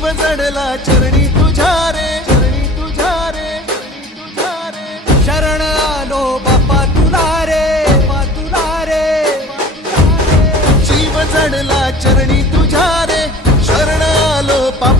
जीव जडला चरणी तुझ्या रे, चरणी तुझ्या रे, तुझ्या रे. शरण आलो बाप्पा तुला रे, बाप्पा तुला रे. जीव जडला चरणी तुझ्या रे, शरण आलो बाप्पा